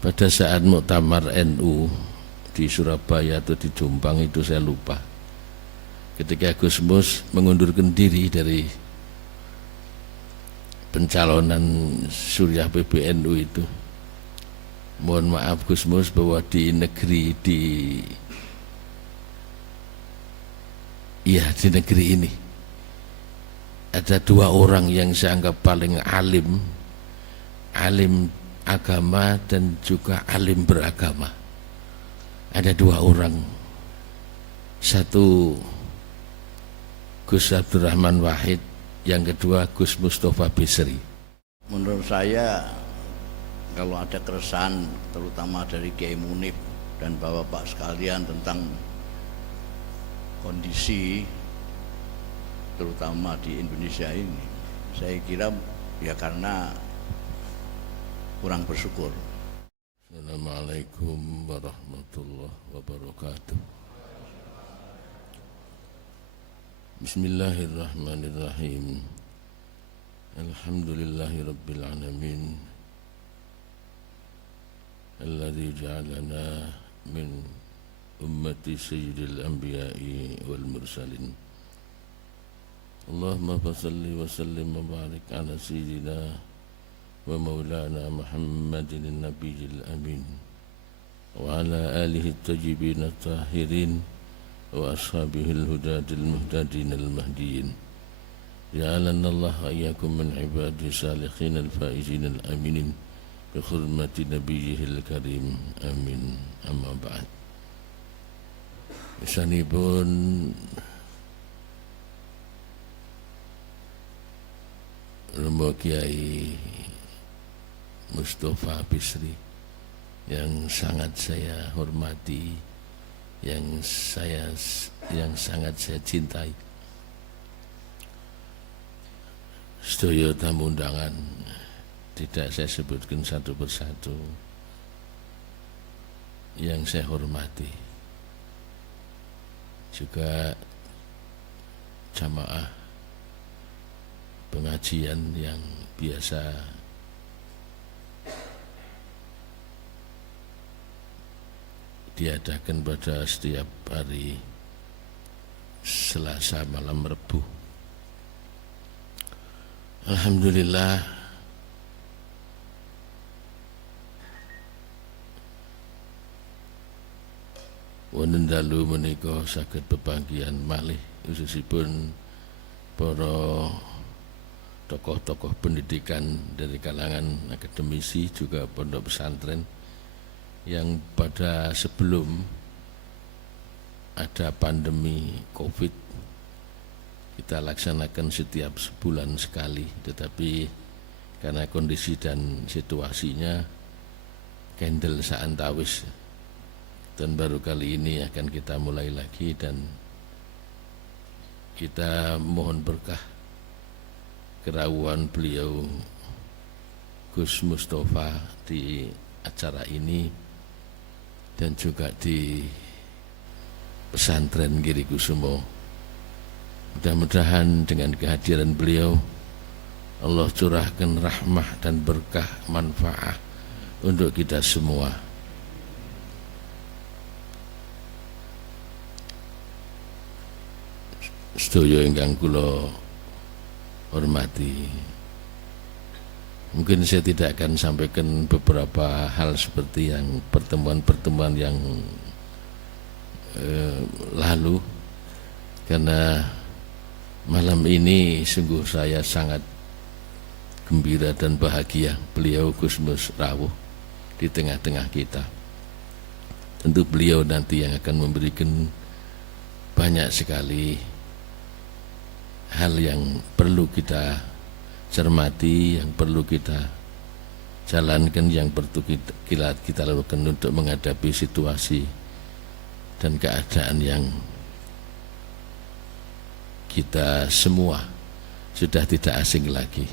pada saat muktamar NU di Surabaya atau di Jombang itu saya lupa, ketika Gus Mus mengundurkan diri dari pencalonan Suriah PBNU itu. Mohon maaf Gus Mus bahwa di negeri ini ada dua orang yang saya anggap paling alim agama dan juga alim beragama. Ada dua orang, satu Gus Abdurrahman Wahid, yang kedua Gus Mustafa Bisri. Menurut saya kalau ada keresahan terutama dari Kiai Munif dan bapak-bapak sekalian tentang kondisi terutama di Indonesia ini, saya kira ya karena kurang bersyukur. Assalamualaikum warahmatullahi wabarakatuh. Bismillahirrahmanirrahim. Alhamdulillahi rabbil alamin, alladzi ja'alana min ummati sayyidil anbiya'i wal mursalin. Allahumma salli wa sallim wa barik ala sayyidina wa maulana Muhammadin an-nabiyil amin wa ala alihi at-tayyibin at-tahirin wa ashabihil hudadil muhtadin al-mahdiyin. Ja'alana Allah ayyakum min ibadihi salihin al-faizin al-aminin bi hurmati nabiyihil karim, amin. Amma ba'd. Sanipun Romo Kiai Mustafa Bisri yang sangat saya hormati, yang sangat saya cintai. Sedaya tamu undangan tidak saya sebutkan satu persatu yang saya hormati, juga jamaah pengajian yang biasa diadakan pada setiap hari Selasa malam Rebu. Alhamdulillah, wonten dalu menika saged bebagian malih khususipun para tokoh-tokoh pendidikan dari kalangan akademisi juga pondok pesantren yang pada sebelum ada pandemi COVID kita laksanakan setiap sebulan sekali, tetapi karena kondisi dan situasinya kendel saantawis, dan baru kali ini akan kita mulai lagi, dan kita mohon berkah kerawuhan beliau Gus Mustafa di acara ini dan juga di pesantren Giri Kusumo. Mudah-mudahan dengan kehadiran beliau Allah curahkan rahmah dan berkah manfaat untuk kita semua. Sedaya ingkang kula hormati, mungkin saya tidak akan sampaikan beberapa hal seperti yang pertemuan-pertemuan yang lalu, karena malam ini sungguh saya sangat gembira dan bahagia beliau Gus Mus rawuh di tengah-tengah kita. Tentu beliau nanti yang akan memberikan banyak sekali hal yang perlu kita cermati, yang perlu kita jalankan, yang perlu kita lakukan untuk menghadapi situasi dan keadaan yang kita semua sudah tidak asing lagi.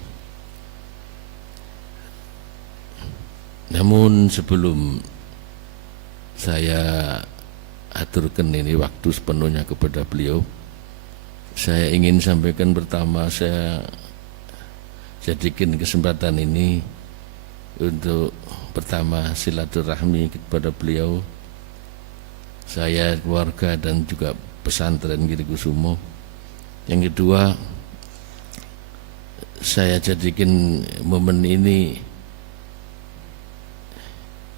Namun sebelum saya aturkan ini waktu sepenuhnya kepada beliau, saya ingin sampaikan pertama, saya jadikan kesempatan ini untuk pertama silaturahmi kepada beliau, saya, keluarga dan juga pesantren Girikusumo. Yang kedua, saya jadikan momen ini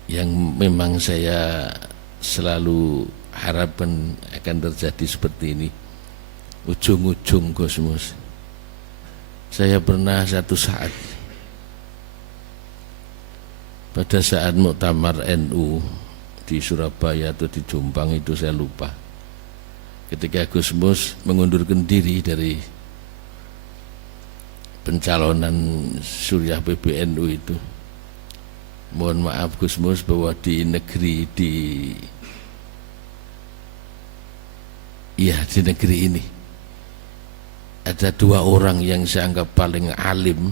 yang memang saya selalu harapkan akan terjadi seperti ini, ujung-ujung kosmos. Saya pernah satu saat pada saat muktamar NU di Surabaya atau di Jombang itu, saya lupa, ketika Gus Mus mengundurkan diri dari pencalonan Suriah PBNU itu. Mohon maaf Gus Mus, bahwa di negeri ini ada dua orang yang saya anggap paling alim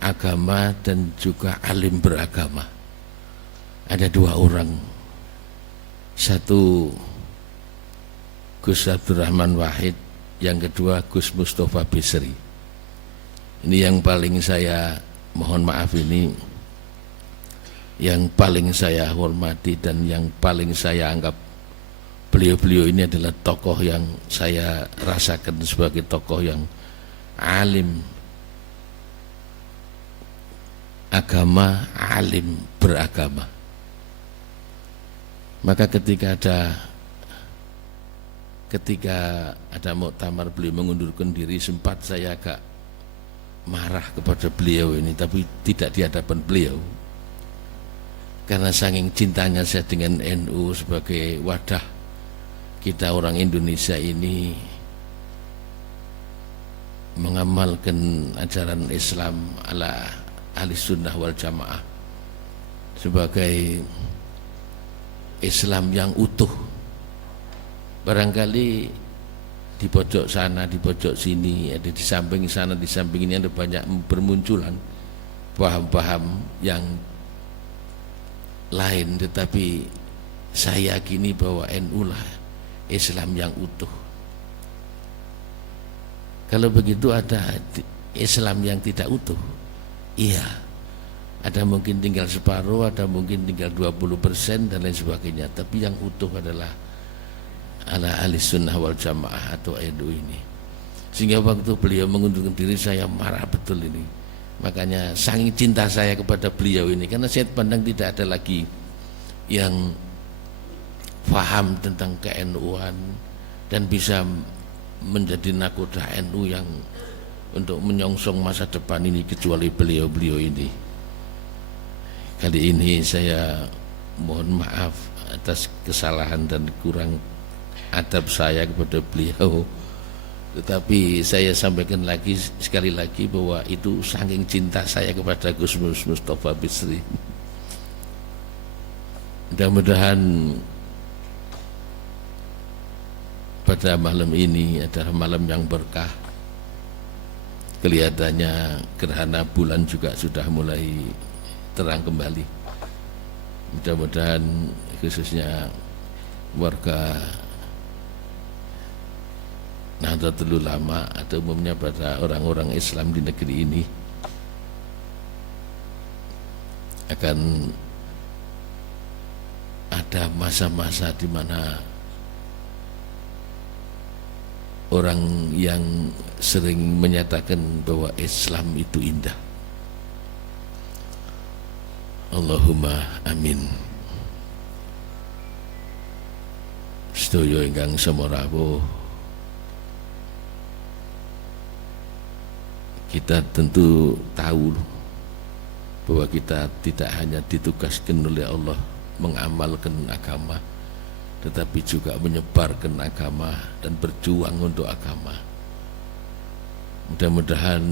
agama dan juga alim beragama. Ada dua orang, satu Gus Abdurrahman Wahid, yang kedua Gus Mustafa Bisri. Ini yang paling saya, mohon maaf, ini yang paling saya hormati dan yang paling saya anggap beliau-beliau ini adalah tokoh yang saya rasakan sebagai tokoh yang alim agama, alim beragama. Maka ketika ada muktamar beliau mengundurkan diri, sempat saya agak marah kepada beliau ini, tapi tidak di hadapan beliau, karena saking cintanya saya dengan NU sebagai wadah kita orang Indonesia ini mengamalkan ajaran Islam ala ahli sunnah wal jamaah sebagai Islam yang utuh. Barangkali di pojok sana, di pojok sini, ada di samping sana, di samping ini ada banyak bermunculan paham-paham yang lain, tetapi saya yakini bahwa NU lah Islam yang utuh. Kalau begitu ada Islam yang tidak utuh, iya, ada mungkin tinggal separuh, ada mungkin tinggal 20% dan lain sebagainya, tapi yang utuh adalah ala ahli sunnah wal jamaah atau NU ini. Sehingga waktu beliau mengundurkan diri, saya marah betul ini. Makanya saking cinta saya kepada beliau ini, karena saya pandang tidak ada lagi yang faham tentang ke-NU-an dan bisa menjadi nakoda NU yang untuk menyongsong masa depan ini kecuali beliau-beliau ini. Kali ini saya mohon maaf atas kesalahan dan kurang adab saya kepada beliau, tetapi saya sampaikan lagi sekali lagi bahwa itu saking cinta saya kepada Gus Mustafa Bisri. Mudah-mudahan pada malam ini adalah malam yang berkah. Kelihatannya gerhana bulan juga sudah mulai terang kembali. Mudah-mudahan khususnya warga Nahdlatul Ulama atau umumnya pada orang-orang Islam di negeri ini akan ada masa-masa di mana orang yang sering menyatakan bahwa Islam itu indah. Allahumma amin. Sedaya ingkang semorawuh, kita tentu tahu bahwa kita tidak hanya ditugaskan oleh Allah mengamalkan agama, tetapi juga menyebarkan agama dan berjuang untuk agama. Mudah-mudahan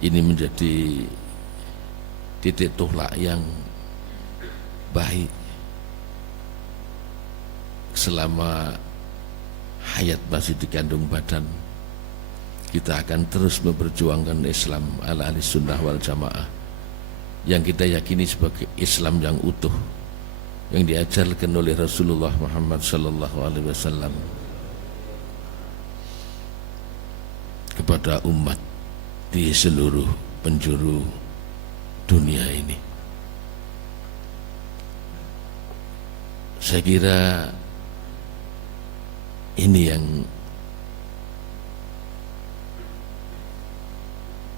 ini menjadi titik tolak yang baik selama hayat masih dikandung badan. Kita akan terus memperjuangkan Islam ala ahli sunnah wal jamaah yang kita yakini sebagai Islam yang utuh, yang diajarkan oleh Rasulullah Muhammad sallallahu alaihi wasallam kepada umat di seluruh penjuru dunia ini. Saya kira ini yang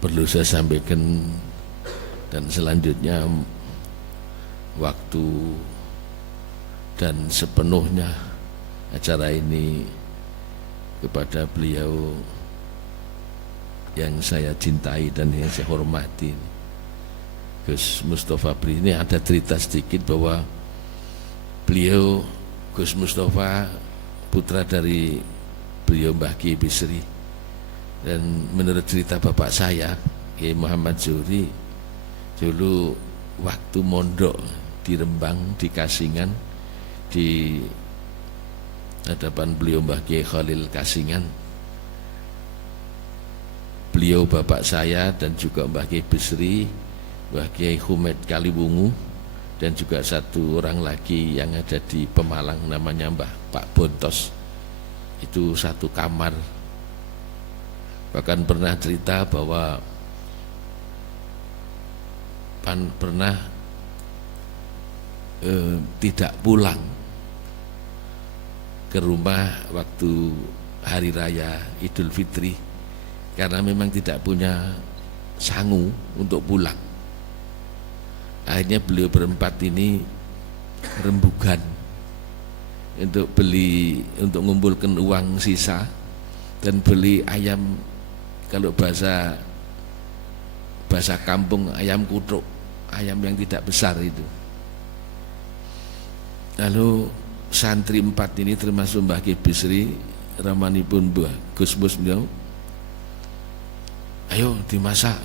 perlu saya sampaikan, dan selanjutnya waktu dan sepenuhnya acara ini kepada beliau yang saya cintai dan yang saya hormati, Gus Mustafa Bri. Ini ada cerita sedikit bahwa beliau, Gus Mustafa, putra dari beliau Mbah Kiai Bisri, dan menurut cerita bapak saya Kiai Muhammad Zuhri, dulu waktu mondok di Rembang, di Kasingan, di hadapan beliau Mbah Kiai Khalil Kasingan, beliau bapak saya dan juga Mbah Kiai Bisri, Mbah Kiai Humed Kaliwungu, dan juga satu orang lagi yang ada di Pemalang namanya Mbah Pak Bontos, itu satu kamar. Bahkan pernah cerita bahwa pernah tidak pulang ke rumah waktu hari raya Idul Fitri karena memang tidak punya sangu untuk pulang. Akhirnya beliau berempat ini rembugan untuk mengumpulkan uang sisa dan beli ayam, kalau bahasa kampung ayam kutruk, ayam yang tidak besar itu. Lalu santri 4 ini termasuk Mbah Kiai Bisri, ramanipun Mbah Gus Mus, beliau, ayo dimasak.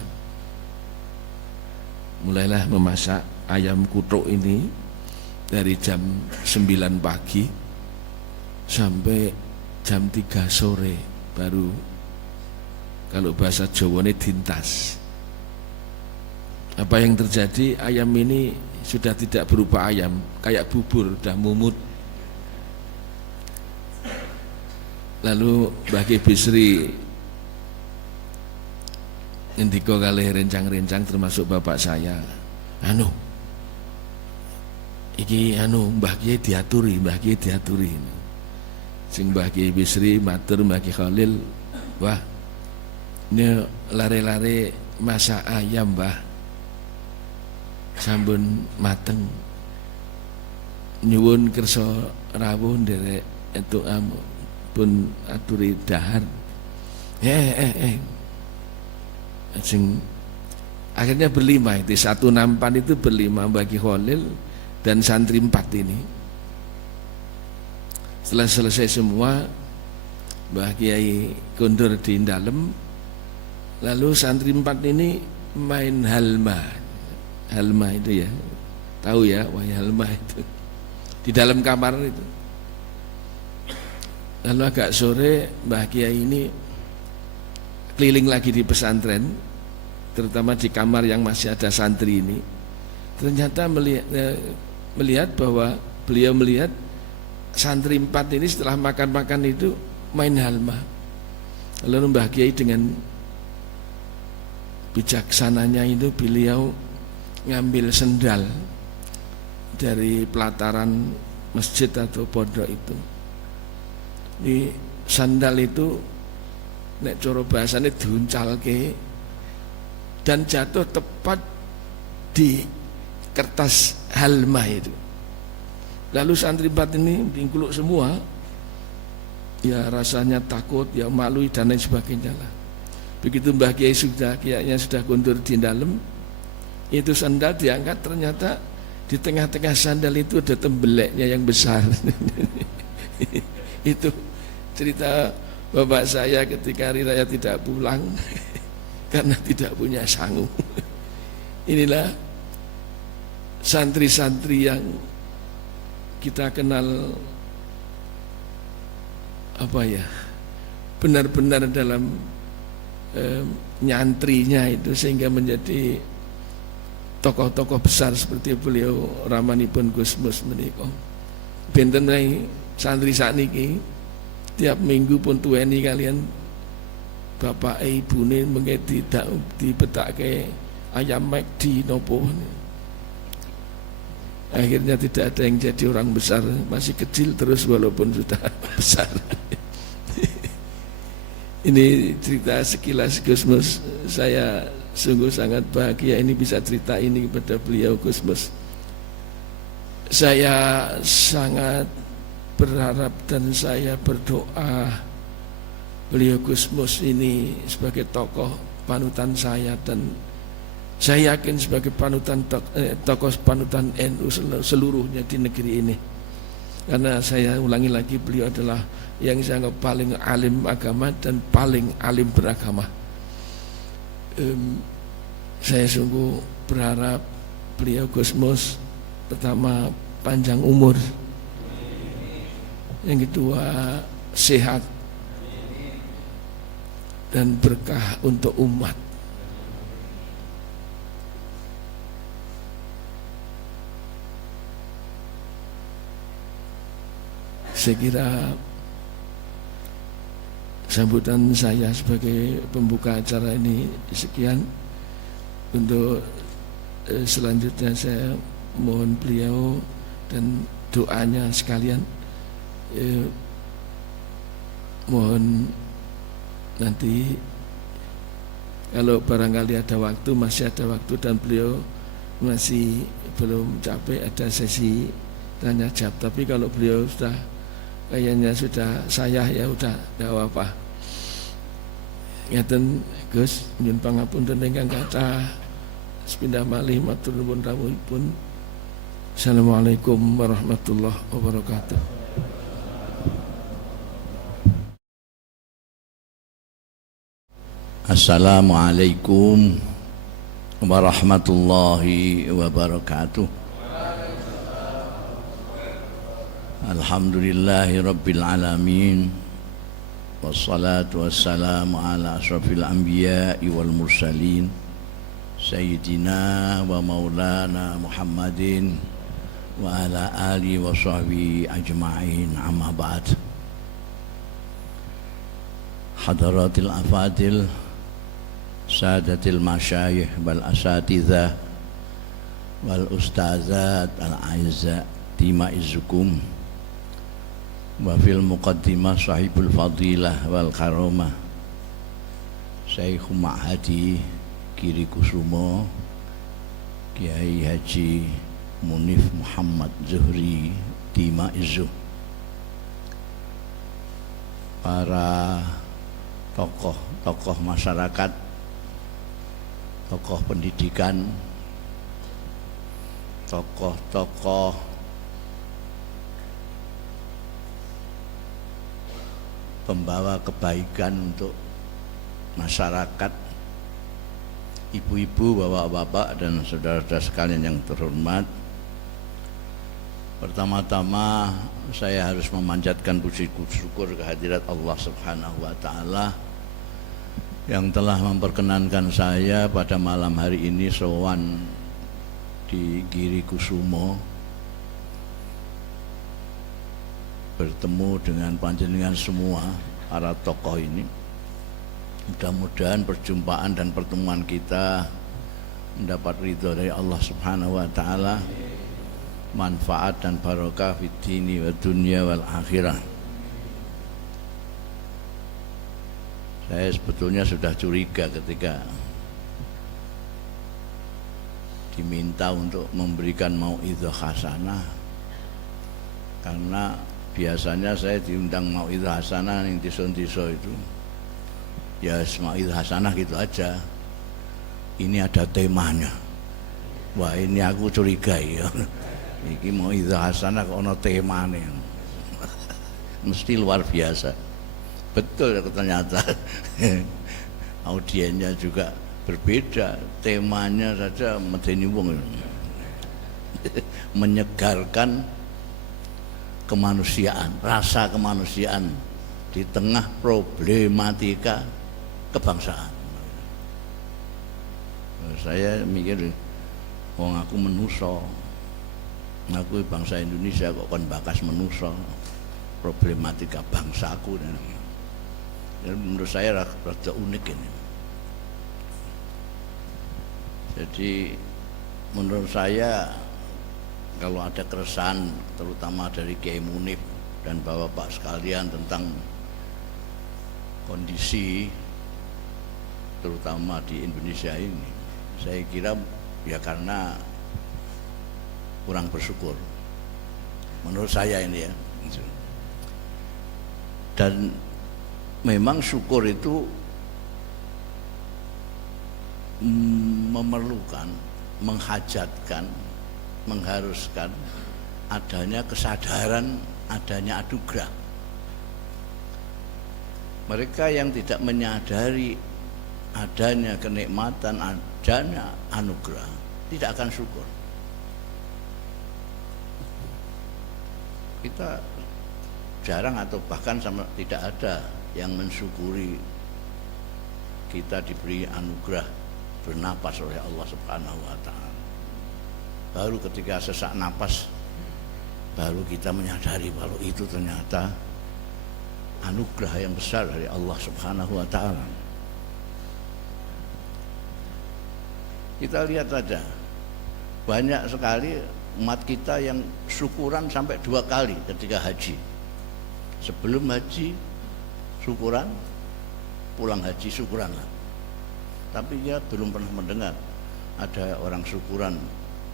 Mulailah memasak ayam kutruk ini dari jam 9 pagi sampai jam 3 sore baru, kalau bahasa Jawa ini dintas. Apa yang terjadi, ayam ini sudah tidak berupa ayam, kayak bubur, sudah mumut. Lalu Mbah Kiai Bisri ngendika kalih rencang-rencang termasuk bapak saya, iki Mbah Kiai diaturi. Sing Mbah Kiai Bisri matur Mbah Kiai Khalil, wah ini lare-lare masak ayam Mbah, sampun mateng, nyuwun kersa rawuh nderek entuk pun aturi dahar. Sing akhirnya berlima, itu satu nampan itu berlima, Mbah Kiai Khalil dan santri 4 ini. Setelah selesai semua, Mbah Kiai kondur di dalam, lalu santri 4 ini main halma itu ya, tahu ya, wahai halma itu di dalam kamar itu. Lalu agak sore Mbah Kiai ini keliling lagi di pesantren, terutama di kamar yang masih ada santri ini. Ternyata melihat bahwa beliau melihat santri 4 ini setelah makan-makan itu main halma. Lalu Mbah Kiai dengan bijaksananya itu beliau ngambil sendal dari pelataran masjid atau pondok itu. Di sandal itu nek coro bahasane diuncalke dan jatuh tepat di kertas halma itu. Lalu santri 4 ini bingkuluk semua, ya rasanya takut, ya malu dan lain sebagainya lah. Begitu Mbah Kiai kiainya sudah kundur di dalam, itu sandal diangkat, ternyata di tengah-tengah sandal itu ada tembeleknya yang besar. Itu cerita bapak saya ketika hari raya tidak pulang karena tidak punya sangu. Inilah santri-santri yang kita kenal benar-benar dalam nyantrinya itu, sehingga menjadi tokoh-tokoh besar seperti beliau ramanipun Gus Mus menika. Benten santri sakniki tiap minggu pun tuweni kalian bapak ibune mengke dibetake ayam McD nopo. Akhirnya tidak ada yang jadi orang besar, masih kecil terus walaupun sudah besar. Ini cerita sekilas Gusmus. Saya sungguh sangat bahagia ini bisa cerita ini kepada beliau Gusmus. Saya sangat berharap dan saya berdoa beliau Gusmus ini sebagai tokoh panutan saya, dan saya yakin sebagai tokoh panutan NU seluruhnya di negeri ini. Karena saya ulangi lagi, beliau adalah yang saya anggap paling alim agama dan paling alim beragama. Saya sungguh berharap beliau Gusmus pertama panjang umur, yang kedua sehat dan berkah untuk umat. Saya kira sambutan saya sebagai pembuka acara ini sekian. Untuk selanjutnya saya mohon beliau dan doanya sekalian. Mohon nanti kalau barangkali ada waktu, masih ada waktu dan beliau masih belum capek, ada sesi tanya jawab. Tapi kalau beliau sudah kayaknya sudah saya, ya udah enggak apa-apa. Ngaten Gus, nyuwun pangapunten ingkang kathah. Sepindah malih matur nuwun rawuhipun. Assalamualaikum warahmatullahi wabarakatuh. Assalamualaikum warahmatullahi wabarakatuh. Alhamdulillahi rabbil alamin, wassalatu wassalamu ala ashrafil anbiya'i wal mursalin, sayyidina wa maulana Muhammadin wa ala alihi wa sahbihi ajma'in, amma ba'd. Hadaratil afadil, sadatil masyayikh wal asatidhah wal ustazat al-aizza timaizukum, wa fil muqaddimah sahibul fadilah wal karamah Syekh Ma'hadi Kiri Kusumo Kiai Haji Munif Muhammad Zuhri Timaizuh, para tokoh masyarakat, tokoh pendidikan, tokoh pembawa kebaikan untuk masyarakat, ibu-ibu, bapak-bapak, dan saudara-saudara sekalian yang terhormat. Pertama-tama saya harus memanjatkan puji syukur kehadirat Allah Subhanahu wa Ta'ala yang telah memperkenankan saya pada malam hari ini sowan di Giri Kusumo, bertemu dengan panjenengan semua para tokoh ini. Mudah-mudahan perjumpaan dan pertemuan kita mendapat ridho dari Allah Subhanahu wa Ta'ala, manfaat dan barokah fid dini wa dunya wal akhirah. Saya sebetulnya sudah curiga ketika diminta untuk memberikan mau'idhah hasanah, karena biasanya saya diundang mau'idhah hasanah yang dison-dison itu ya mau'idhah hasanah gitu aja. Ini ada temanya. Wah, ini aku curiga ya. Ini mau'idhah hasanah kok ada temanya. Mesti luar biasa. Betul ternyata. Audiennya juga berbeda. Temanya saja medeni wong. Menyegarkan kemanusiaan, rasa kemanusiaan di tengah problematika kebangsaan. Saya mikir, wong aku menuso, aku bangsa Indonesia kok kon bakas menuso, problematika bangsaku. Dan menurut saya rada unik ini. Jadi menurut saya kalau ada keresahan terutama dari Kiai Munib dan bapak-bapak sekalian tentang kondisi terutama di Indonesia ini, saya kira ya karena kurang bersyukur. Menurut saya ini ya. Dan memang syukur itu memerlukan, menghajatkan, mengharuskan adanya kesadaran, adanya anugerah. Mereka yang tidak menyadari adanya kenikmatan, adanya anugerah, tidak akan syukur. Kita jarang atau bahkan sama tidak ada yang mensyukuri kita diberi anugerah bernapas oleh Allah Subhanahu wa taala. Baru ketika sesak napas baru kita menyadari kalau itu ternyata anugerah yang besar dari Allah Subhanahu wa taala. Kita lihat saja, banyak sekali umat kita yang syukuran sampai 2 kali ketika haji. Sebelum haji syukuran, pulang haji syukuran lah. Tapi dia belum pernah mendengar ada orang syukuran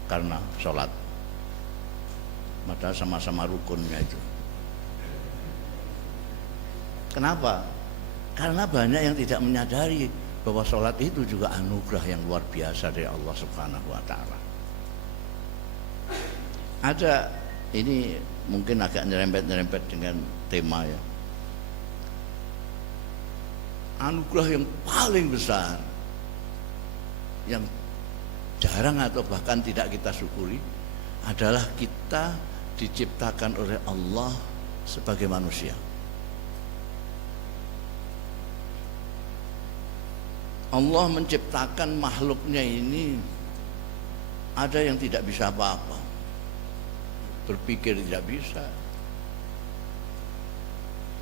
karena sholat. Padahal sama-sama rukunnya itu. Kenapa? Karena banyak yang tidak menyadari bahwa sholat itu juga anugerah yang luar biasa dari Allah Subhanahu wa taala. Ada, ini mungkin agak nyerempet-nyerempet dengan tema ya. Anugerah yang paling besar yang jarang atau bahkan tidak kita syukuri adalah kita diciptakan oleh Allah sebagai manusia. Allah menciptakan makhluknya ini, ada yang tidak bisa apa-apa, berpikir tidak bisa,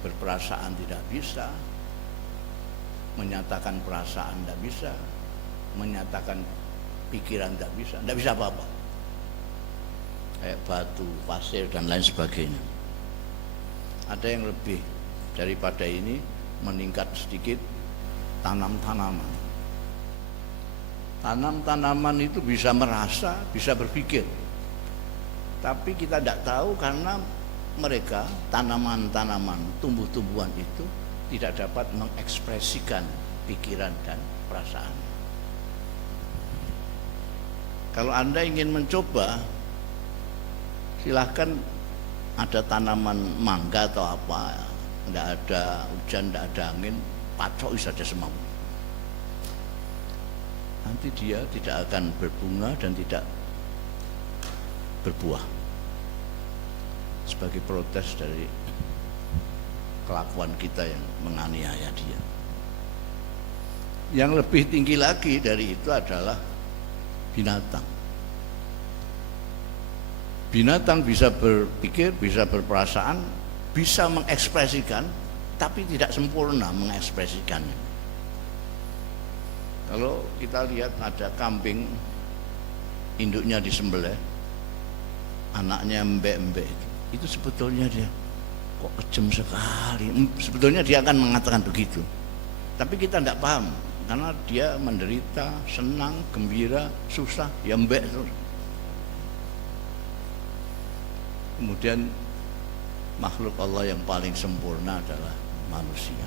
berperasaan tidak bisa, menyatakan perasaan tidak bisa, menyatakan pikiran tidak bisa apa-apa, kayak batu, pasir dan lain sebagainya. Ada yang lebih daripada ini, meningkat sedikit, tanam-tanaman. Tanam-tanaman itu bisa merasa, bisa berpikir, tapi kita tidak tahu karena mereka, tanaman-tanaman, tumbuh-tumbuhan itu tidak dapat mengekspresikan pikiran dan perasaan. Kalau Anda ingin mencoba, silahkan, ada tanaman mangga atau apa, tidak ada hujan, tidak ada angin, pacoi saja semau. Nanti dia tidak akan berbunga dan tidak berbuah, sebagai protes dari kelakuan kita yang menganiaya dia. Yang lebih tinggi lagi dari itu adalah binatang. Binatang bisa berpikir, bisa berperasaan, bisa mengekspresikan, tapi tidak sempurna mengekspresikannya. Kalau kita lihat ada kambing, induknya disembelih, anaknya embek-embek, itu sebetulnya dia kok kejam sekali. Sebetulnya dia akan mengatakan begitu, tapi kita tidak paham karena dia menderita, senang, gembira, susah, ya embek terus. Kemudian makhluk Allah yang paling sempurna adalah manusia.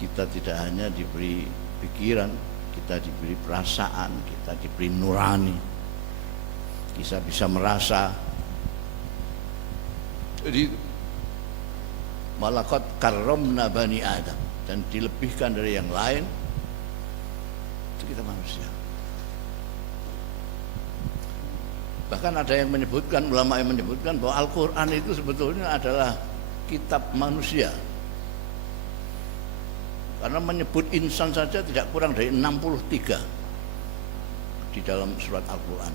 Kita tidak hanya diberi pikiran, kita diberi perasaan, kita diberi nurani, kita bisa merasa. Jadi walaqad karramna bani Adam, dan dilebihkan dari yang lain, itu kita manusia. Bahkan ada yang menyebutkan, ulama yang menyebutkan bahwa Al-Quran itu sebetulnya adalah kitab manusia, karena menyebut insan saja tidak kurang dari 63 di dalam surat Al-Quran.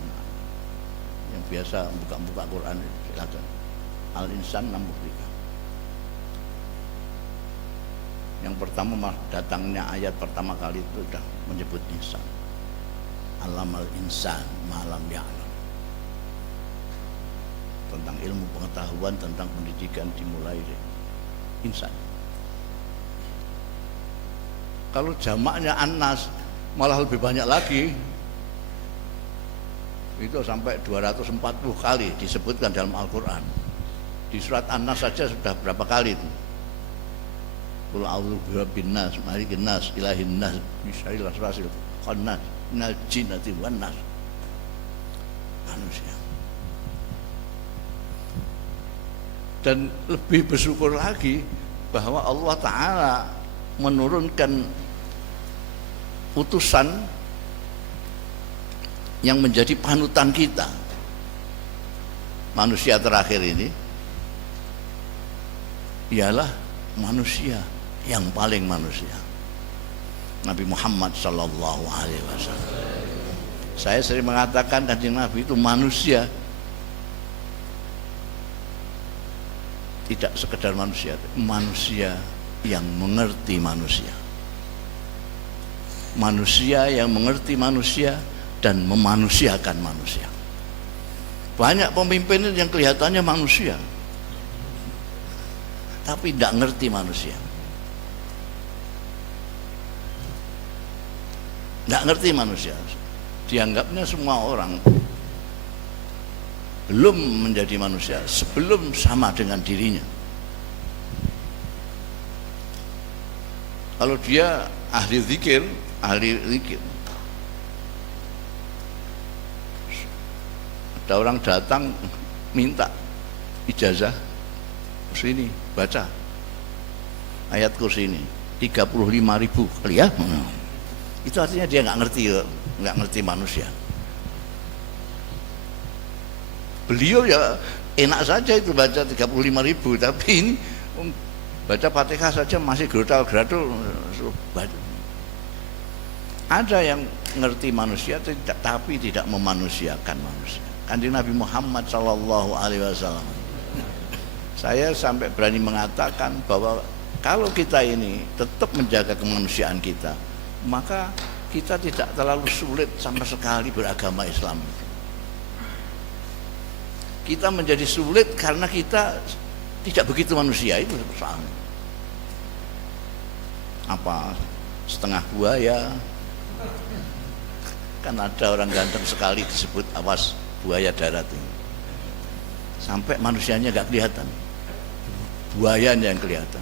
Yang biasa buka-buka Quran, silakan, Al-Insan 63. Yang pertama datangnya ayat pertama kali itu sudah menyebut insan. Alamal insan malam ya'lam. Tentang ilmu pengetahuan, tentang pendidikan dimulai dari insan. Kalau jamaknya An-Nas malah lebih banyak lagi. Itu sampai 240 kali disebutkan dalam Al-Quran. Di surat An-Nas saja sudah berapa kali itu? Qul a'udzu birabbin nas, malikin nas, ilahin nas, min syarril waswasil khannas, minal jinnati wan nas. Manusia. Dan lebih bersyukur lagi bahwa Allah Ta'ala menurunkan utusan yang menjadi panutan kita. Manusia terakhir ini ialah manusia yang paling manusia, Nabi Muhammad sallallahu alaihi wasallam. Saya sering mengatakan Kanjeng Nabi itu manusia, tidak sekedar manusia, manusia yang mengerti manusia. Manusia yang mengerti manusia dan memanusiakan manusia. Banyak pemimpin yang kelihatannya manusia tapi tidak ngerti manusia. Tidak ngerti manusia. Dianggapnya semua orang belum menjadi manusia sebelum sama dengan dirinya. Kalau dia ahli zikir, ada orang datang minta ijazah, sini baca ayat kursi ini 35.000 kali ya. Itu artinya dia nggak ngerti manusia. Beliau ya enak saja itu baca 35.000, tapi ini baca Fatihah saja masih gerotal-geradul. Ada yang ngerti manusia tapi tidak memanusiakan manusia. Kanjeng Nabi Muhammad sallallahu alaihi wasallam. Saya sampai berani mengatakan bahwa kalau kita ini tetap menjaga kemanusiaan kita, maka kita tidak terlalu sulit sama sekali beragama Islam. Kita menjadi sulit karena kita tidak begitu manusia, itu persoalannya. Apa setengah buaya? Kan ada orang ganteng sekali disebut awas buaya darat ini. Sampai manusianya nggak kelihatan, buayanya yang kelihatan.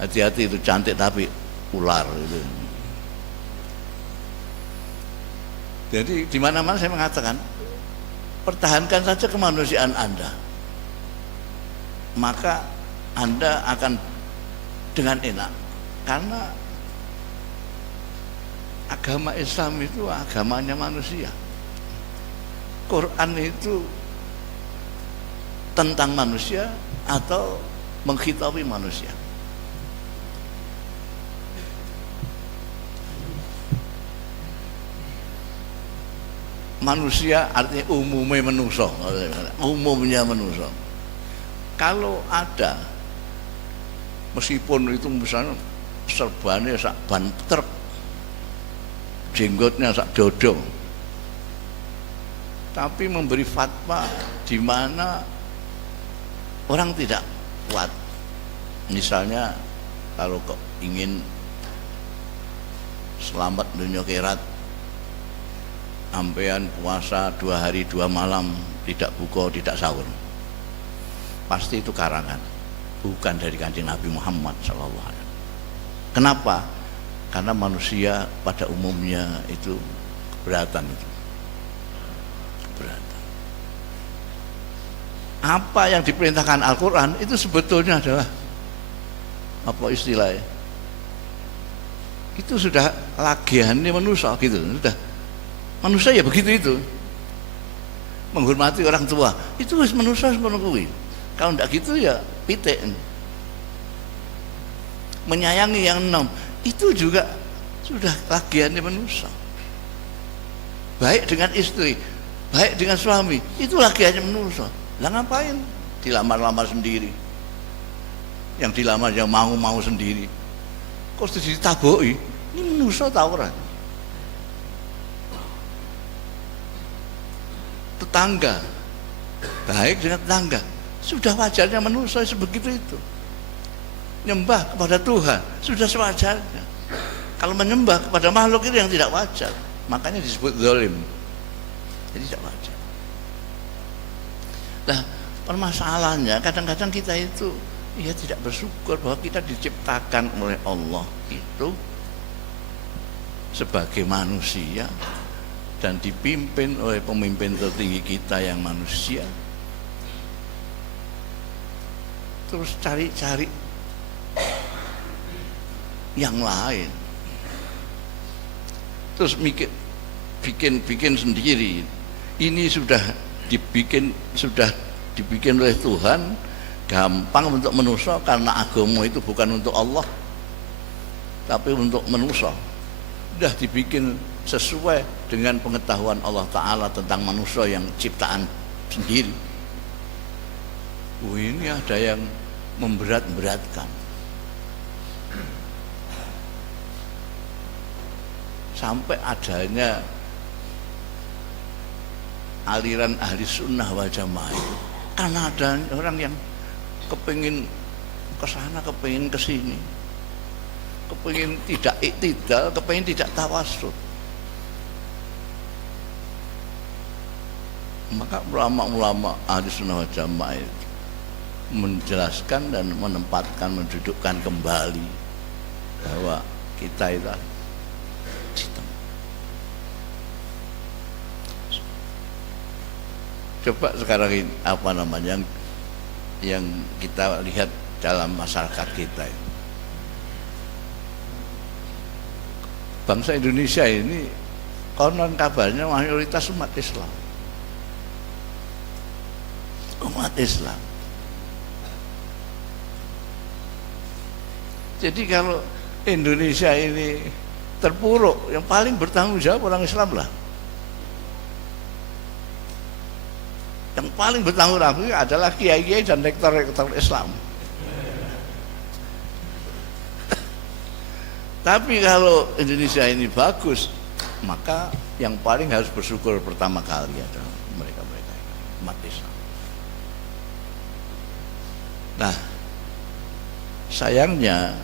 Hati-hati, itu cantik tapi ular itu. Jadi di mana-mana saya mengatakan pertahankan saja kemanusiaan Anda, maka Anda akan dengan enak. Karena agama Islam itu agamanya manusia. Quran itu tentang manusia atau mengkhitabi manusia. Manusia artinya umumnya manusia. Kalau ada, meskipun itu misalnya serbannya sak ban truk, jenggotnya sak dodong, tapi memberi fatwa di mana orang tidak kuat. Misalnya kalau kok ingin selamat dunia akhirat, sampean puasa 2 hari 2 malam, tidak buka, tidak sahur, pasti itu karangan, bukan dari Kanjeng Nabi Muhammad SAW. Kenapa? Karena manusia pada umumnya itu keberatan itu. Keberatan. Apa yang diperintahkan Al-Quran itu sebetulnya adalah apa istilahnya? Itu sudah lagiannya manusia gitu, sudah. Manusia ya begitu itu. Menghormati orang tua, itu harus manusia sepenuhnya. Kalau tidak gitu ya pitik. Menyayangi yang 6, itu juga sudah lagiannya manusia. Baik dengan istri, baik dengan suami, itu lagiannya manusia. Lah ngapain dilamar-lamar sendiri? yang dilamar yang mau sendiri. Kok ditaboki? Ini manusia ta ora? Tetangga, baik dengan tetangga, sudah wajarnya manusia sebegitu itu. Nyembah kepada Tuhan sudah sewajarnya. Kalau menyembah kepada makhluk itu yang tidak wajar, makanya disebut zalim. Jadi tidak wajar. Nah, permasalahannya kadang-kadang kita itu tidak bersyukur bahwa kita diciptakan oleh Allah itu sebagai manusia dan dipimpin oleh pemimpin tertinggi kita yang manusia. Terus cari-cari yang lain, terus bikin sendiri. Ini sudah dibikin oleh Tuhan, gampang untuk manusia karena agama itu bukan untuk Allah tapi untuk manusia. Sudah dibikin sesuai dengan pengetahuan Allah Ta'ala tentang manusia yang ciptaan sendiri. Ini ada yang memberat-beratkan. Sampai adanya aliran ahli sunnah wal jamaah itu karena ada orang yang kepingin ke sana, kepingin ke sini, kepingin tidak iktidal, kepingin tidak tawassut. Maka ulama-ulama ahli sunnah wal jamaah itu menjelaskan dan menempatkan, mendudukkan kembali bahwa kita itu sistem. Coba sekarang ini yang kita lihat dalam masyarakat kita ini. Bangsa Indonesia ini konon kabarnya mayoritas umat Islam. Umat Islam. Jadi kalau Indonesia ini terpuruk, yang paling bertanggung jawab orang Islam lah. Yang paling bertanggung jawab adalah kiai-kiai dan rektor-rektor Islam. Tapi kalau Indonesia ini bagus, maka yang paling harus bersyukur pertama kali adalah mereka-mereka umat Islam. Nah, sayangnya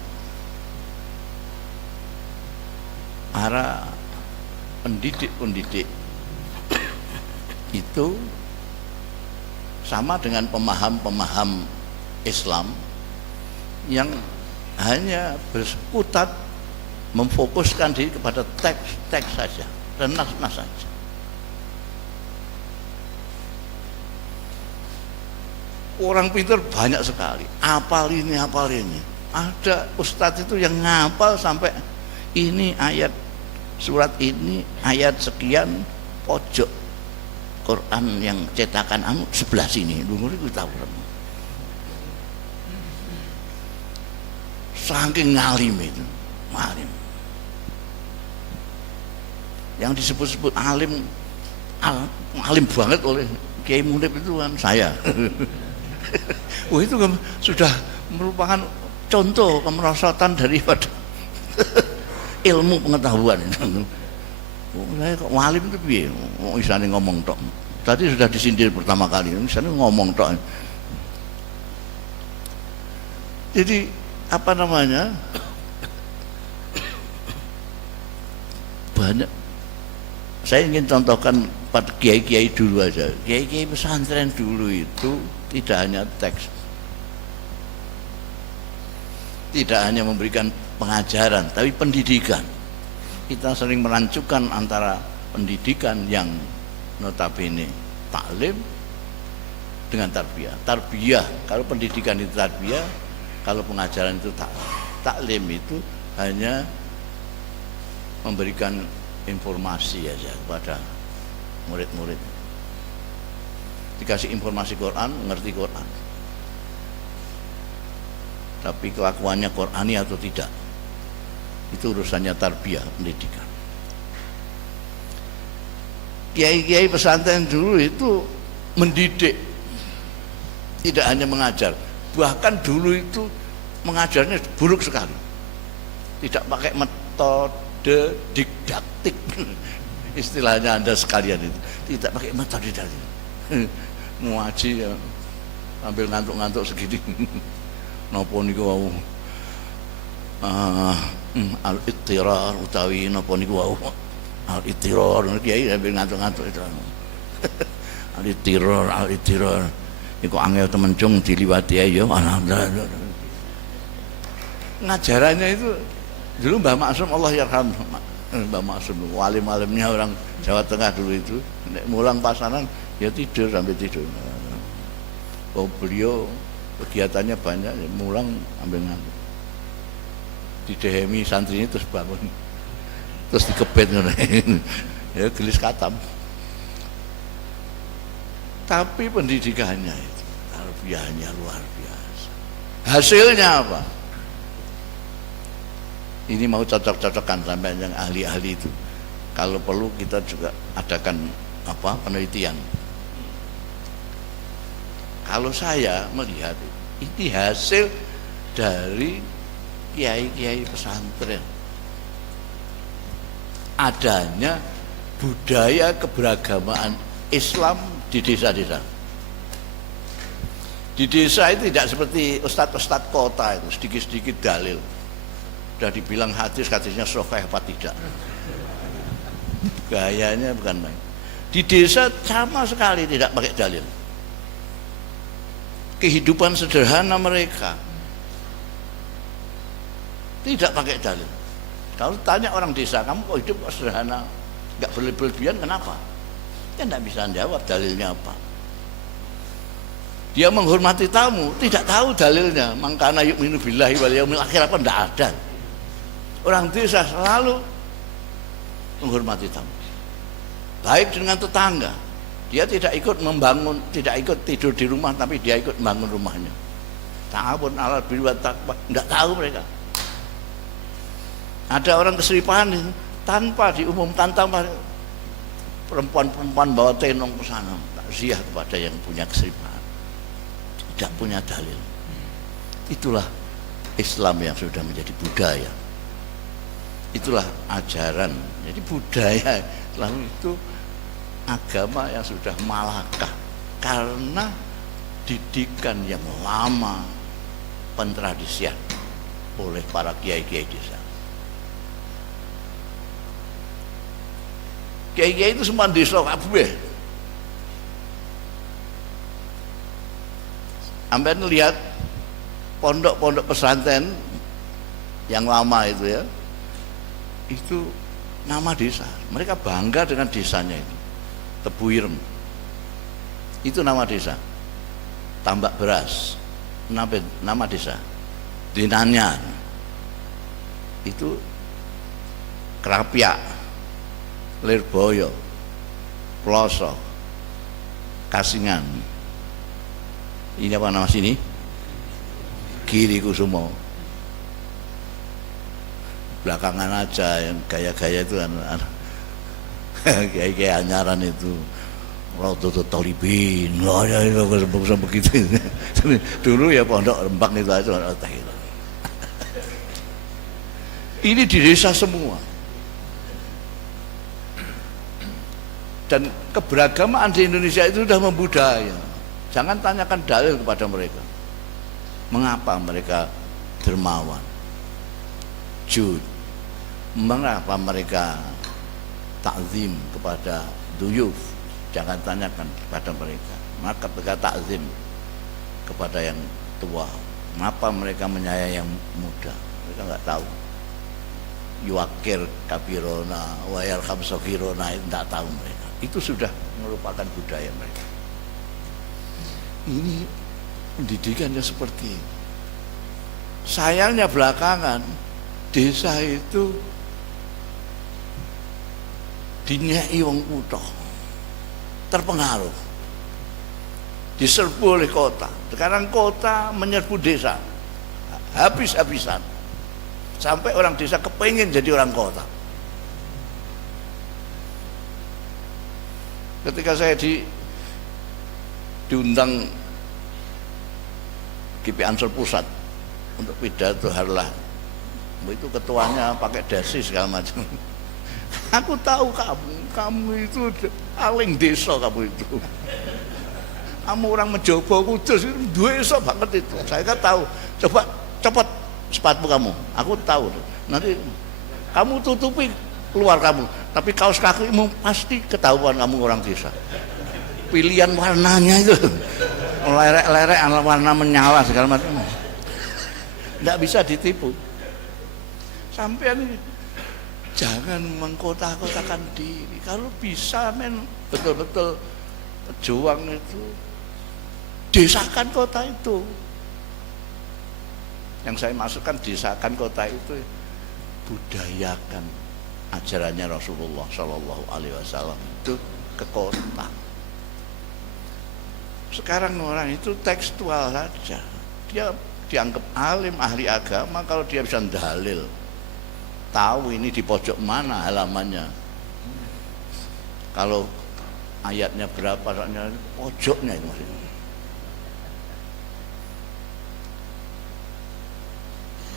para pendidik-pendidik itu sama dengan pemaham-pemaham Islam yang hanya berkutat memfokuskan diri kepada teks saja dan nas-nas saja. Orang pintar banyak sekali, hafal ini. Ada ustadz itu yang ngapal sampai ini ayat surat ini ayat sekian pojok Quran yang cetakan sebelah sini. Lu itu tahu. Saking ngalim itu, ngalim. Yang disebut-sebut alim banget oleh Kiai Munib itu kan saya. Itu sudah merupakan contoh kemerosotan daripada ilmu pengetahuan. Saya kok ngalim itu piye? Isane ngomong tok. Tadi sudah disindir pertama kali, isane ngomong tok. Jadi apa namanya? Banyak. Saya ingin contohkan pada kiai-kiai dulu aja. Kiai-kiai pesantren dulu itu tidak hanya teks, tidak hanya memberikan pengajaran, tapi pendidikan. Kita sering merancukan antara pendidikan yang notabene taklim dengan tarbiyah. Tarbiyah, kalau pendidikan itu tarbiyah, kalau pengajaran itu taklim itu hanya memberikan informasi aja kepada murid-murid. Dikasih informasi Quran, ngerti Quran. Tapi kelakuannya Qurani atau tidak, itu urusannya tarbiyah, pendidikan. Kiai-kiai pesantren dulu itu mendidik, tidak hanya mengajar. Bahkan dulu itu mengajarnya buruk sekali. Tidak pakai metode didaktik. Istilahnya Anda sekalian itu. Tidak pakai metode didaktik. Ngaji ya ambil ngantuk-ngantuk segini. Napa niku wau al-ittirar utawi napa niku wau al-ittirar kiai ambil ngantuk-ngantuk itu. Al-ittirar iku angel temencung diliwati ayo ngajarannya itu dulu Mbah Maksum Allah yarham Mbah Maksum walim-walimnya orang Jawa Tengah dulu itu mulang pasaran ya tidur sampai tidur. Oh beliau kegiatannya banyak mulang ambil ngantuk didehemi santrinya terus bangun terus dikebet ya gelis katam. Tapi pendidikannya itu tarbiyahnya luar biasa. Hasilnya apa? Ini mau cocok-cocokan sampai yang ahli-ahli itu. Kalau perlu kita juga adakan penelitian. Kalau saya melihat ini hasil dari kiai-kiai pesantren. Adanya budaya keberagamaan Islam di desa-desa. Di desa itu tidak seperti ustadz-ustadz kota itu sedikit-sedikit dalil. Sudah dibilang hadisnya sahih apa tidak. Gayanya bukan main. Di desa sama sekali tidak pakai dalil. Kehidupan sederhana mereka tidak pakai dalil. Kalau tanya orang desa, kamu kok hidup sederhana, nggak berlebihan, kenapa? Dia tidak bisa jawab dalilnya apa. Dia menghormati tamu, tidak tahu dalilnya. Mangkana yu'minu billahi wal yaumil akhir apa tidak ada. Orang desa selalu menghormati tamu. Baik dengan tetangga. Dia tidak ikut membangun, tidak ikut tidur di rumah, tapi dia ikut membangun rumahnya. Ta'awun 'alal birri wat taqwa, tidak tahu mereka. Ada orang keseripahan tanpa diumumkan, tanpa perempuan-perempuan bawa tenong ke sana takziah kepada yang punya keseripahan, tidak punya dalil. Itulah Islam yang sudah menjadi budaya. Itulah ajaran. Jadi budaya Islam itu agama yang sudah malakah karena didikan yang lama, pentradisian oleh para kiai-kiai desa. Kiai-kiai itu semua desa kabeh. Amben lihat pondok-pondok pesantren yang lama itu ya, itu nama desa. Mereka bangga dengan desanya itu. Tebu Irem itu nama desa. Tambak Beras nama desa. Dinanyan itu Kerapia, Lirboyo, Ploso, Kasingan. Ini apa nama sini? Giri Kusumo. Belakangan aja yang gaya-gaya itu kayak anyaran itu Raudhatul Thalibin, begitu. Dulu ya pondok Rembang itu aja. Ini di desa semua. Dan keberagamaan di Indonesia itu sudah membudaya. Jangan tanyakan dalil kepada mereka. Mengapa mereka dermawan, jud, mengapa mereka takzim kepada duyuf. Jangan tanyakan kepada mereka. Maka mereka takzim kepada yang tua. Mengapa mereka menyayangi yang muda? Mereka nggak tahu. Yuakir kabirona, wayarham sofirona, itu tidak tahu mereka. Itu sudah merupakan budaya mereka. Ini pendidikannya seperti ini. Sayangnya belakangan desa itu dinyai wong kutha, terpengaruh, diserbu oleh kota. Sekarang kota menyerbu desa habis-habisan, sampai orang desa kepengen jadi orang kota. Ketika saya diundang GP Ansor Pusat untuk pidato harlah. Itu ketuanya pakai dasi segala macam. Aku tahu kamu itu paling desa kamu itu. Kamu orang Mejobo Kudus itu desa banget itu. Saya kan tahu. Coba cepat sepatu kamu. Aku tahu. Nanti kamu tutupi keluar kamu. Tapi kaos kakimu pasti ketahuan kamu orang desa. Pilihan warnanya itu lerek-lerek warna menyala segala macam. Tidak bisa ditipu. Sampean jangan mengkotak-kotakan diri. Kalau bisa betul-betul pejuang itu, desakan kota itu. Yang saya maksudkan desakan kota itu, budayakan ajarannya Rasulullah Shallallahu Alaihi Wasallam itu ke kota. Sekarang orang itu tekstual saja. Dia dianggap alim, ahli agama kalau dia bisa dalil. Tahu ini di pojok mana halamannya. Kalau ayatnya berapa, soalnya pojoknya itu maksudnya.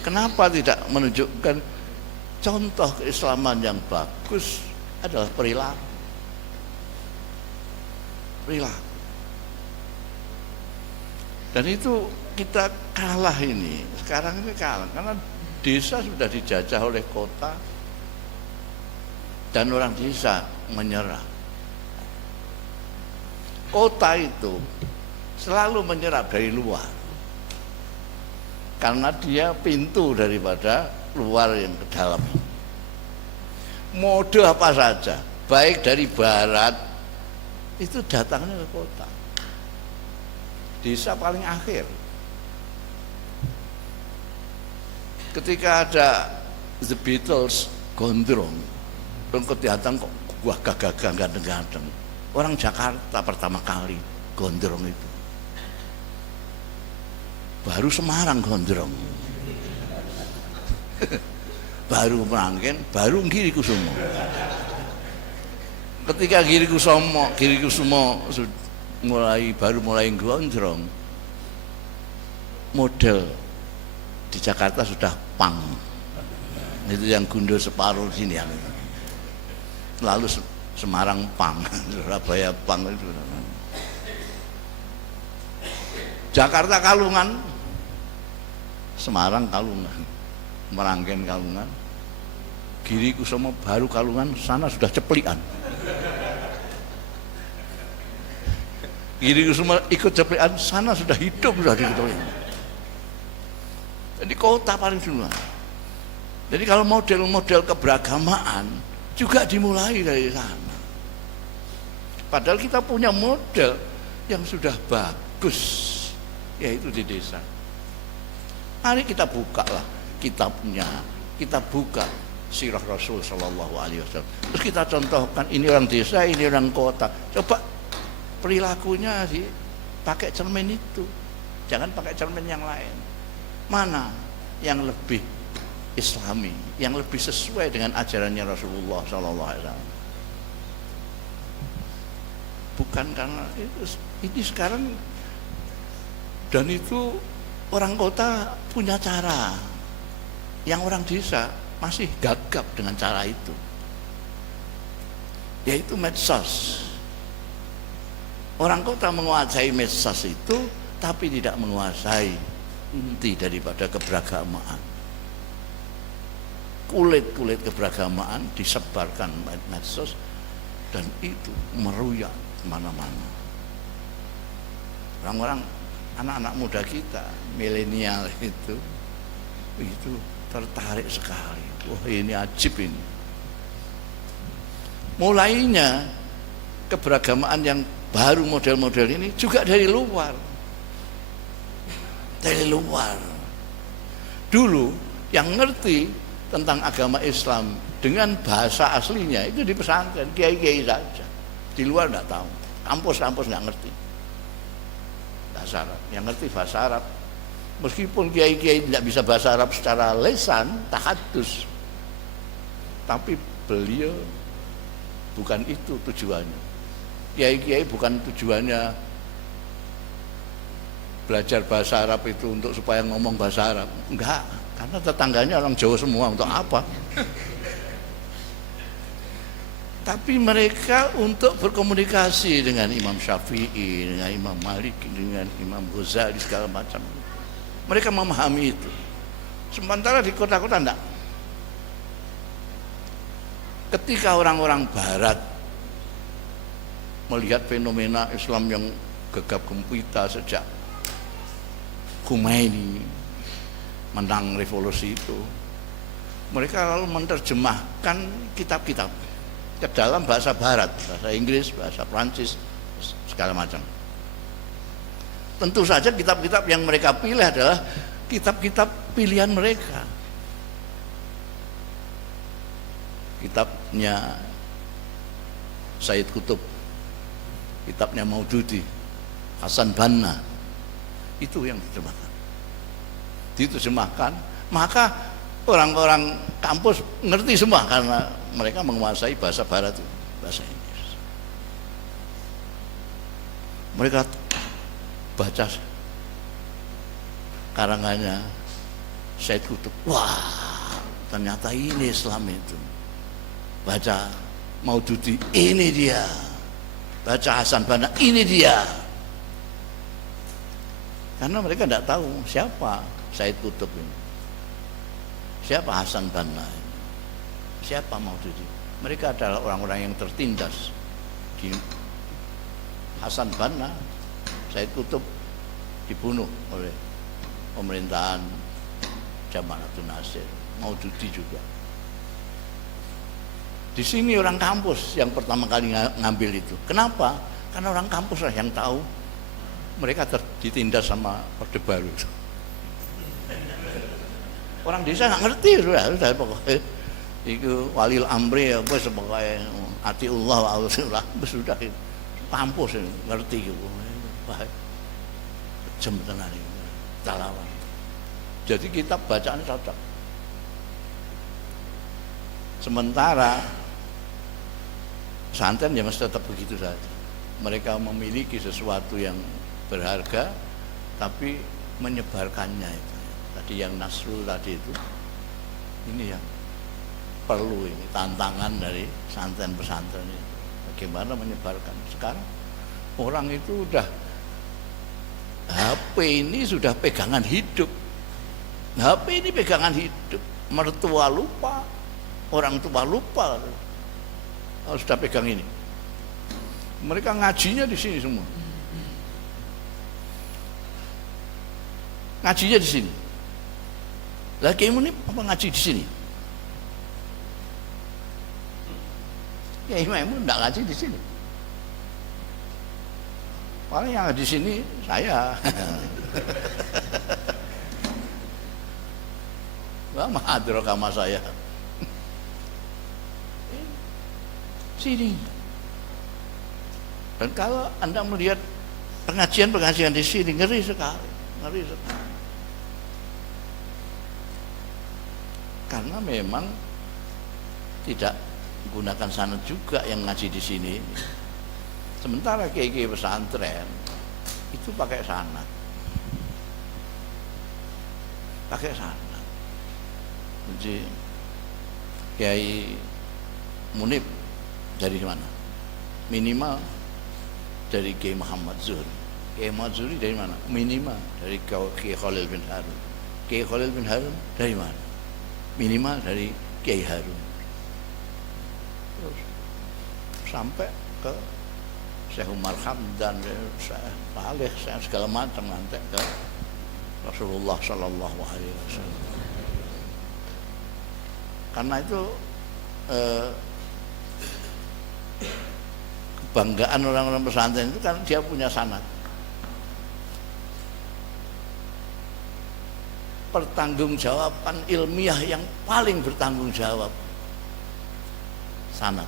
Kenapa tidak menunjukkan contoh keislaman yang bagus adalah perilaku. Perilaku. Dan itu kita kalah ini. Sekarang ini kalah karena desa sudah dijajah oleh kota dan orang desa menyerah. Kota itu selalu menyerah dari luar karena dia pintu daripada luar yang ke dalam. Mode apa saja, baik dari barat itu datangnya ke kota. Desa paling akhir. Ketika ada The Beatles gondrong, datang kok gua gagah ganteng-ganteng. Orang Jakarta pertama kali gondrong itu. Baru Semarang gondrong. Baru Meranggen, baru Giri Kusumo. Ketika Giri Kusumo baru mulai gondrong, model di Jakarta sudah pang. Itu yang Gundul separuh sini yang. Lalu Semarang pang, Surabaya pang itu. Jakarta kalungan, Semarang kalungan, Meranggen kalungan, Giri Kusumo baru kalungan, sana sudah ceplikan. Giri Kusumo ikut ceplikan, sana sudah hidup sudah diketahui. Jadi kota paling duluan. Jadi kalau model-model keberagamaan juga dimulai dari sana. Padahal kita punya model yang sudah bagus, yaitu di desa. Mari kita buka lah kitabnya, kita buka sirah Rasul Shallallahu Alaihi Wasallam. Terus kita contohkan ini orang desa, ini orang kota. Coba perilakunya sih pakai cermin itu, jangan pakai cermin yang lain. Mana yang lebih Islami, yang lebih sesuai dengan ajarannya Rasulullah SAW? Bukan karena itu, ini sekarang, dan itu orang kota punya cara, yang orang desa masih gagap dengan cara itu, yaitu medsos. Orang kota menguasai medsos itu, tapi tidak menguasai inti daripada keberagamaan. Kulit-kulit keberagamaan disebarkan medsos dan itu meruyak kemana-mana. Orang-orang, anak-anak muda kita, milenial itu tertarik sekali. Wah, ini ajib ini. Mulainya keberagamaan yang baru model-model ini juga dari luar. Dari luar. Dulu yang ngerti tentang agama Islam dengan bahasa aslinya itu di pesantren, kiai-kiai saja. Di luar enggak tahu. Kampus-kampus enggak ngerti bahasa Arab. Yang ngerti bahasa Arab, meskipun kiai-kiai tidak bisa bahasa Arab secara lisan, tahadus, tapi beliau bukan itu tujuannya. Kiai-kiai bukan tujuannya belajar bahasa Arab itu untuk supaya ngomong bahasa Arab. Enggak, karena tetangganya orang Jawa semua, untuk apa? Tapi mereka untuk berkomunikasi dengan Imam Syafi'i, dengan Imam Malik, dengan Imam Ghazali segala macam. Mereka memahami itu. Sementara di kota-kota enggak. Ketika orang-orang barat melihat fenomena Islam yang gegap gempita sejak Khomeini menang revolusi itu, mereka lalu menerjemahkan kitab-kitab ke dalam bahasa barat, bahasa Inggris, bahasa Prancis, segala macam. Tentu saja kitab-kitab yang mereka pilih adalah kitab-kitab pilihan mereka. Kitabnya Sayyid Qutb, kitabnya Maududi, Hasan Banna, itu yang diterjemahkan. Maka orang-orang kampus ngerti semua karena mereka menguasai bahasa barat itu, bahasa Inggris. Mereka baca karangannya Sayyid Qutb, wah ternyata ini Islam itu. Baca Maududi, ini dia. Baca Hasan Banna, ini dia. Karena mereka tidak tahu siapa Sayyid Qutb ini, siapa Hasan Banna ini, siapa Maududi. Mereka adalah orang-orang yang tertindas. Di Hasan Banna, Sayyid Qutb dibunuh oleh pemerintahan Jamal Abdul Nasir, Maududi juga. Di sini orang kampus yang pertama kali ngambil itu. Kenapa? Karena orang kampus lah yang tahu. Mereka ditindas sama Orde Baru. Orang desa nggak ngerti sudah pokoknya. Itu walil amri apa sebagai atiullah wa ausillah sudah kampus ngerti gitu. Wah, jam tenan ini. Talawan. Jadi kitab bacaan cocok. Sementara pesantren ya masih tetap begitu saja. Mereka memiliki sesuatu yang berharga, tapi menyebarkannya itu. Tadi yang Nasrul tadi itu, ini yang perlu ini tantangan dari pesantren-pesantren itu. Bagaimana menyebarkan? Sekarang orang itu udah HP ini sudah pegangan hidup. HP ini pegangan hidup. Mertua lupa, orang tua lupa. Sudah pegang ini. Mereka ngajinya di sini semua. Ngajinya di sini. Lah Kiai Munib apa ngaji di sini? Kiai Munib enggak ngaji di sini. Paling yang di sini saya. Wah, mahadro kama saya. Sini. Dan kalau Anda melihat pengajian di sini ngeri sekali. Karena memang tidak menggunakan sanad juga yang ngaji di sini. Sementara kiai-kiai pesantren itu pakai sanad. Jadi Kiai Munib dari mana? Minimal dari Kiai Muhammad Zuhri. Kiai Muhammad Zuhri dari mana? Minimal dari Kiai Khalil bin Harun. Kiai Khalil bin Harun dari mana? Minimal dari Kiai Harun. Terus sampai ke Syekh Umar Hamdan, Syekh Saleh, Syekh segala macam nanti ke Rasulullah Sallallahu Alaihi Wasallam. Karena itu kebanggaan orang-orang pesantren itu kan dia punya sanad. Pertanggungjawaban ilmiah yang paling bertanggung jawab sanad.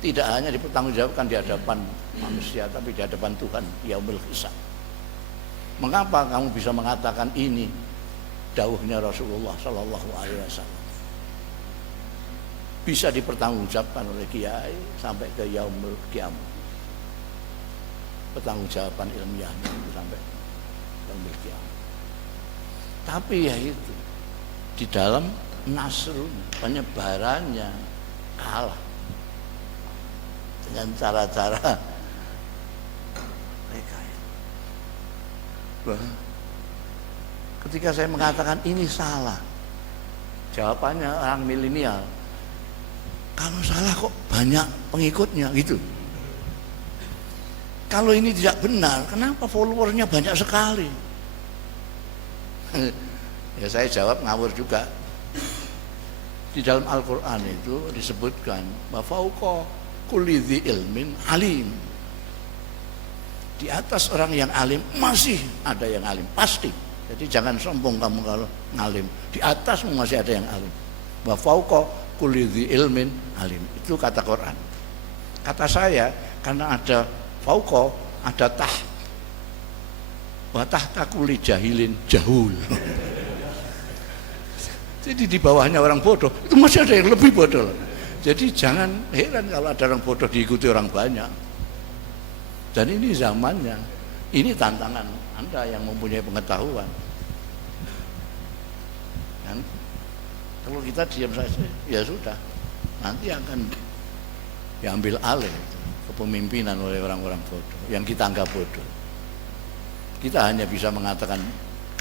Tidak hanya dipertanggungjawabkan di hadapan manusia, tapi di hadapan Tuhan yaumul hisab. Mengapa kamu bisa mengatakan ini dawuhnya Rasulullah Sallallahu Alaihi Wasallam? Bisa dipertanggungjawabkan oleh kiai sampai ke yaumul kiamat. Pertanggungjawaban ilmiahnya itu sampai yaumil qiyamah. Tapi ya itu di dalam nasrun penyebarannya kalah dengan cara-cara mereka. Ketika saya mengatakan ini salah, jawabannya orang milenial, kalau salah kok banyak pengikutnya gitu. Kalau ini tidak benar, kenapa followernya banyak sekali? Ya saya jawab ngawur juga. Di dalam Al-Quran itu disebutkan wa fauqa kulli dzi ilmin alim. Di atas orang yang alim masih ada yang alim, pasti. Jadi jangan sombong kamu kalau ngalim. Di atasmu masih ada yang alim. Wa fauqa kulli dzi ilmin alim. Itu kata Quran. Kata saya karena ada fauqa, ada tah. Wa tahta kulli jahilin jahul. Jadi di bawahnya orang bodoh itu masih ada yang lebih bodoh. Jadi jangan heran kalau ada orang bodoh diikuti orang banyak. Dan ini zamannya. Ini tantangan Anda yang mempunyai pengetahuan. Dan kalau kita diam saja, ya sudah. Nanti akan diambil alih kepemimpinan oleh orang-orang bodoh yang kita anggap bodoh. Kita hanya bisa mengatakan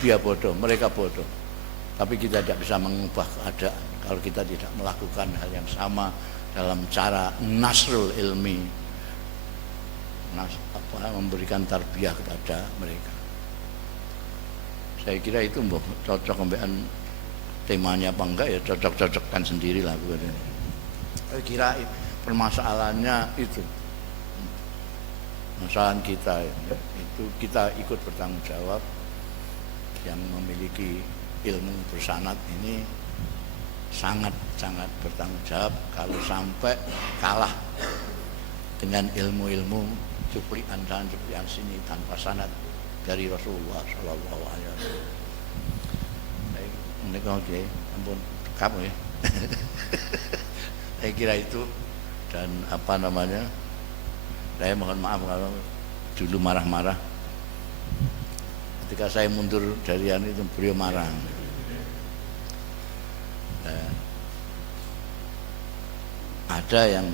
dia bodoh, mereka bodoh. Tapi kita tidak bisa mengubah keadaan kalau kita tidak melakukan hal yang sama dalam cara nasrul ilmi, memberikan tarbiyah kepada mereka. Saya kira itu cocok ambekan temanya apa enggak ya, cocok-cocokkan sendirilah. Saya kira permasalahannya itu, masalah kita itu kita ikut bertanggung jawab. Yang memiliki ilmu bersanad ini sangat-sangat bertanggung jawab kalau sampai kalah dengan ilmu-ilmu cuplikan dan cuplikan sini tanpa sanad dari Rasulullah Shallallahu Alaihi Wasallam. Baik, oke, ampun kamu ya. Saya kira itu, dan apa namanya, saya mohon maaf kalau dulu marah-marah. Ketika saya mundur dari itu beliau marah. Ada yang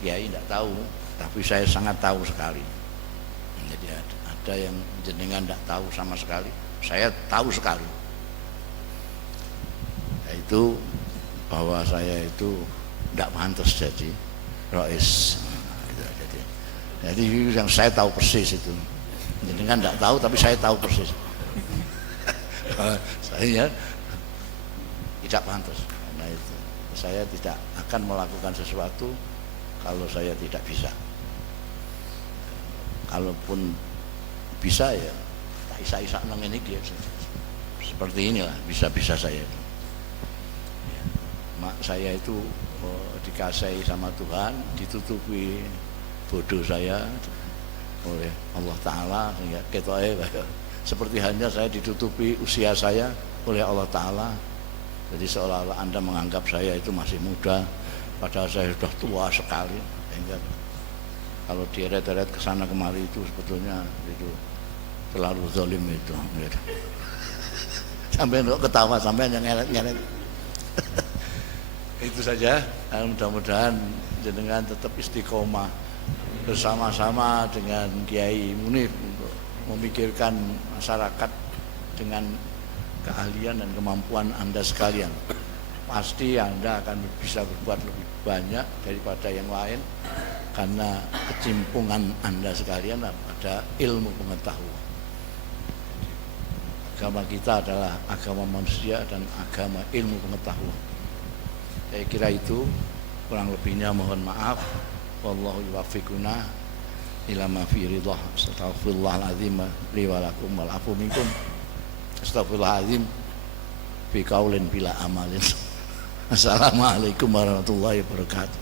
kiai tidak tahu, tapi saya sangat tahu sekali. Jadi ada yang jenengan tidak tahu sama sekali, saya tahu sekali. Yaitu bahwa saya itu tidak pantas jadi rais. Jadi yang saya tahu persis itu. Jenengan tidak tahu, tapi saya tahu persis. Saya tidak pantas karena itu. Saya tidak akan melakukan sesuatu kalau saya tidak bisa. Kalaupun bisa ya isa-isa nang ini dia seperti inilah bisa-bisa saya. Mak saya itu dikasihi sama Tuhan, ditutupi bodoh saya oleh Allah Ta'ala, sehingga ketoke seperti hanya saya ditutupi usia saya oleh Allah Ta'ala. Jadi seolah-olah Anda menganggap saya itu masih muda, padahal saya sudah tua sekali. Sehingga kalau dieret-eret ke sana kemari itu sebetulnya itu terlalu zalim itu. Sampai ketawa, sampai yang ngeret-ngeret. Itu saja. Dan mudah-mudahan jenengan tetap istiqomah bersama-sama dengan Kiai Munif untuk memikirkan masyarakat dengan keahlian dan kemampuan Anda sekalian. Pasti Anda akan bisa berbuat lebih banyak daripada yang lain karena kecimpungan Anda sekalian pada ilmu pengetahuan. Agama kita adalah agama manusia dan agama ilmu pengetahuan. Saya kira itu, kurang lebihnya mohon maaf. Wallahu yuwaffiquna ila ma fi ridhah. Astaghfirullahalazim li wa lakum wal afu minkum. Astaghfirullahalazim fi qaulin bila amalin. Assalamualaikum warahmatullahi wabarakatuh.